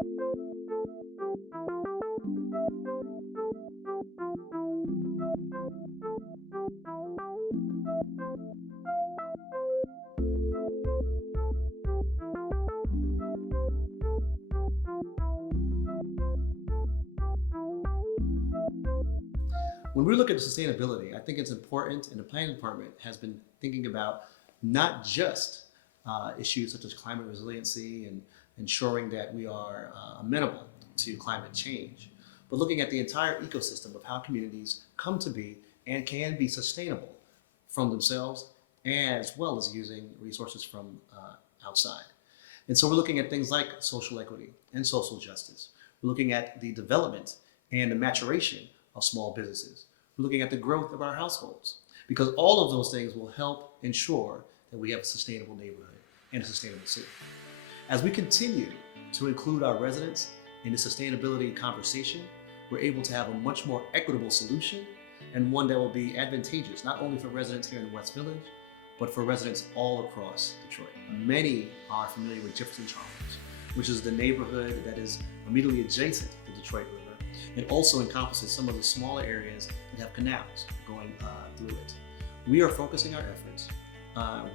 When we look at sustainability, I think it's important, and the planning department has been thinking about not just issues such as climate resiliency and ensuring that we are amenable to climate change, but looking at the entire ecosystem of how communities come to be and can be sustainable from themselves, as well as using resources from outside. And so we're looking at things like social equity and social justice. We're looking at the development and the maturation of small businesses. We're looking at the growth of our households, because all of those things will help ensure that we have a sustainable neighborhood and a sustainable city. As we continue to include our residents in the sustainability conversation, we're able to have a much more equitable solution, and one that will be advantageous not only for residents here in the West Village, but for residents all across Detroit. Many are familiar with Jefferson Charles, which is the neighborhood that is immediately adjacent to the Detroit River. It also encompasses some of the smaller areas that have canals going through it. We are focusing our efforts,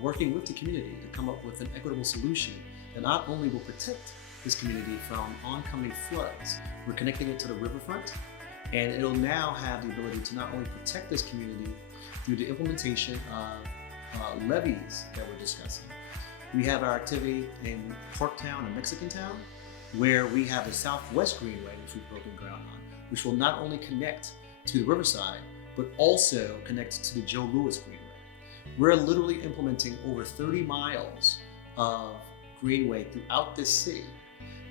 working with the community to come up with an equitable solution that not only will protect this community from oncoming floods, we're connecting it to the riverfront, and it'll now have the ability to not only protect this community through the implementation of levees that we're discussing. We have our activity in Corktown and Mexicantown, where we have the Southwest Greenway, which we've broken ground on, which will not only connect to the riverside, but also connect to the Joe Louis Greenway. We're literally implementing over 30 miles of greenway throughout this city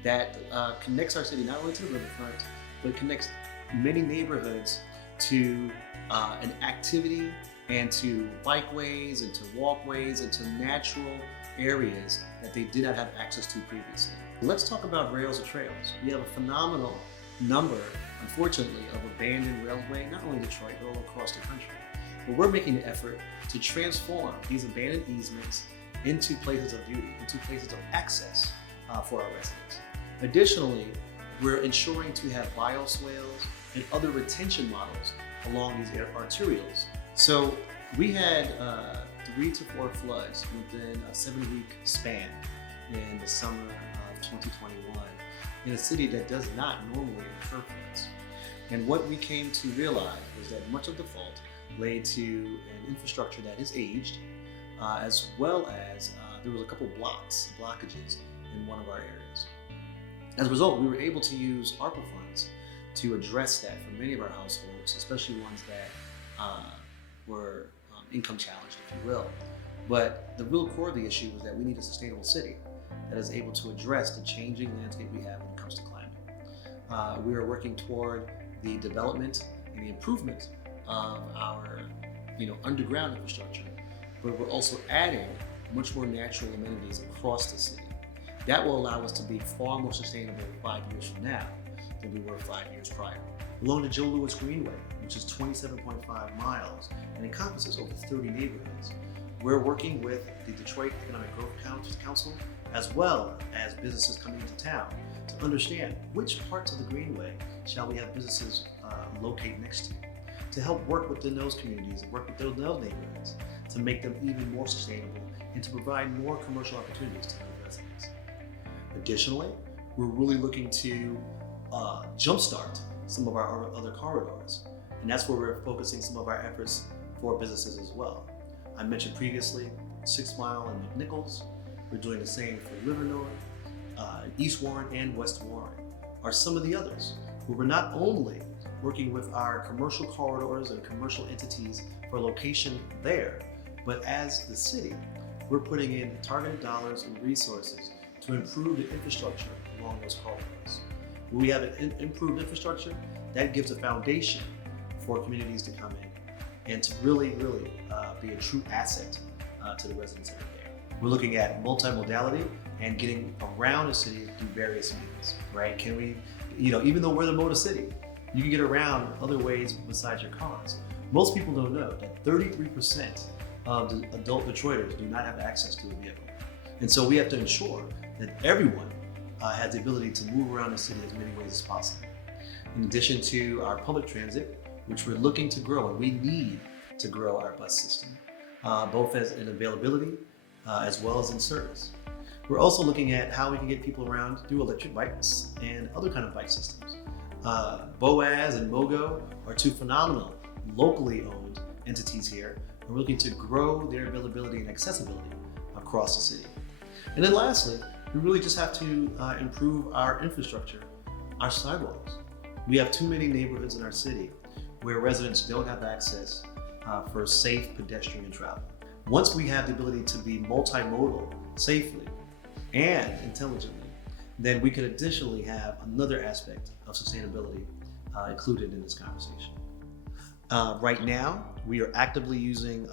that connects our city not only to the riverfront, but connects many neighborhoods to an activity and to bikeways and to walkways and to natural areas that they did not have access to previously. Let's talk about rails and trails. We have a phenomenal number, unfortunately, of abandoned railway, not only in Detroit, but all across the country. But we're making an effort to transform these abandoned easements into places of beauty, into places of access for our residents. Additionally, we're ensuring to have bioswales and other retention models along these arterials. So we had 3 to 4 floods within a 7-week span in the summer of 2021 in a city that does not normally incur floods. And what we came to realize was that much of the fault lay to an infrastructure that is aged, as well as there was a couple blockages in one of our areas. As a result, we were able to use ARPA funds to address that for many of our households, especially ones that were income challenged, if you will. But the real core of the issue was that we need a sustainable city that is able to address the changing landscape we have when it comes to climate. We are working toward the development and the improvement of our underground infrastructure, but we're also adding much more natural amenities across the city. That will allow us to be far more sustainable 5 years from now than we were 5 years prior. Along the Joe Louis Greenway, which is 27.5 miles and encompasses over 30 neighborhoods, we're working with the Detroit Economic Growth Council, as well as businesses coming into town, to understand which parts of the Greenway shall we have businesses locate next to help work within those communities and work within those neighborhoods to make them even more sustainable and to provide more commercial opportunities to those residents. Additionally, we're really looking to jumpstart some of our other corridors, and that's where we're focusing some of our efforts for businesses as well. I mentioned previously 6 Mile and McNichols. We're doing the same for River North, East Warren and West Warren are some of the others, where we're not only working with our commercial corridors and commercial entities for location there, but as the city, we're putting in targeted dollars and resources to improve the infrastructure along those corridors. When we have an improved infrastructure, that gives a foundation for communities to come in and to really be a true asset to the residents that are there. We're looking at multimodality and getting around the city through various means, right? Can we, even though we're the motor city, you can get around other ways besides your cars. Most people don't know that 33% of the adult Detroiters do not have access to a vehicle. And so we have to ensure that everyone has the ability to move around the city as many ways as possible. In addition to our public transit, which we're looking to grow, and we need to grow our bus system, both as in availability as well as in service. We're also looking at how we can get people around through electric bikes and other kind of bike systems. BOAS and MOGO are two phenomenal locally owned entities here, and we're looking to grow their availability and accessibility across the city. And then lastly, we really just have to improve our infrastructure, our sidewalks. We have too many neighborhoods in our city where residents don't have access for safe pedestrian travel. Once we have the ability to be multimodal safely and intelligently, then we could additionally have another aspect of sustainability included in this conversation. Right now, we are actively using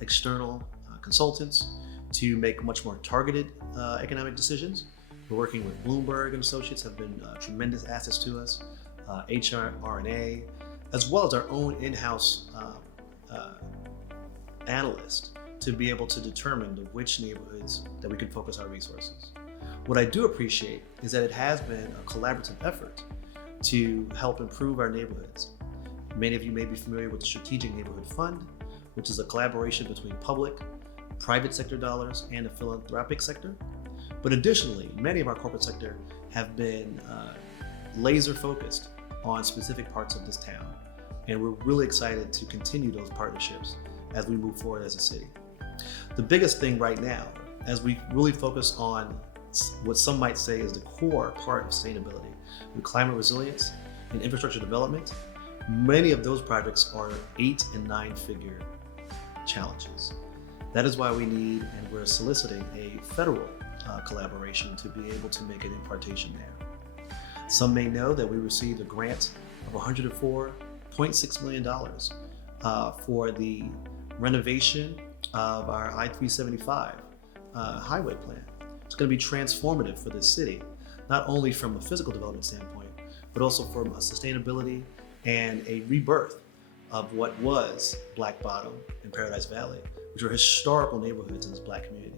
external consultants to make much more targeted economic decisions. We're working with Bloomberg and Associates, have been tremendous assets to us, HRNA, as well as our own in-house analyst to be able to determine which neighborhoods that we can focus our resources. What I do appreciate is that it has been a collaborative effort to help improve our neighborhoods. Many of you may be familiar with the Strategic Neighborhood Fund, which is a collaboration between public, private sector dollars, and the philanthropic sector. But additionally, many of our corporate sector have been laser focused on specific parts of this town. And we're really excited to continue those partnerships as we move forward as a city. The biggest thing right now, as we really focus on what some might say is the core part of sustainability, with climate resilience and infrastructure development, many of those projects are 8 and 9-figure challenges. That is why we need, and we're soliciting, a federal collaboration to be able to make an impartation there. Some may know that we received a grant of $104.6 million for the renovation of our I-375 highway plan. It's going to be transformative for this city, not only from a physical development standpoint, but also from a sustainability and a rebirth of what was Black Bottom and Paradise Valley, which are historical neighborhoods in this Black community.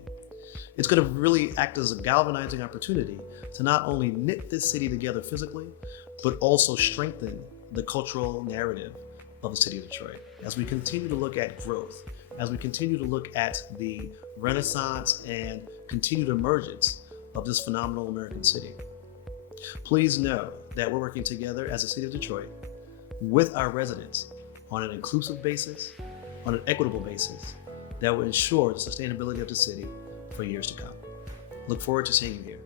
It's going to really act as a galvanizing opportunity to not only knit this city together physically, but also strengthen the cultural narrative of the city of Detroit. As we continue to look at growth, as we continue to look at the renaissance and continued emergence of this phenomenal American city, please know that we're working together as a city of Detroit with our residents on an inclusive basis, on an equitable basis that will ensure the sustainability of the city for years to come. Look forward to seeing you here.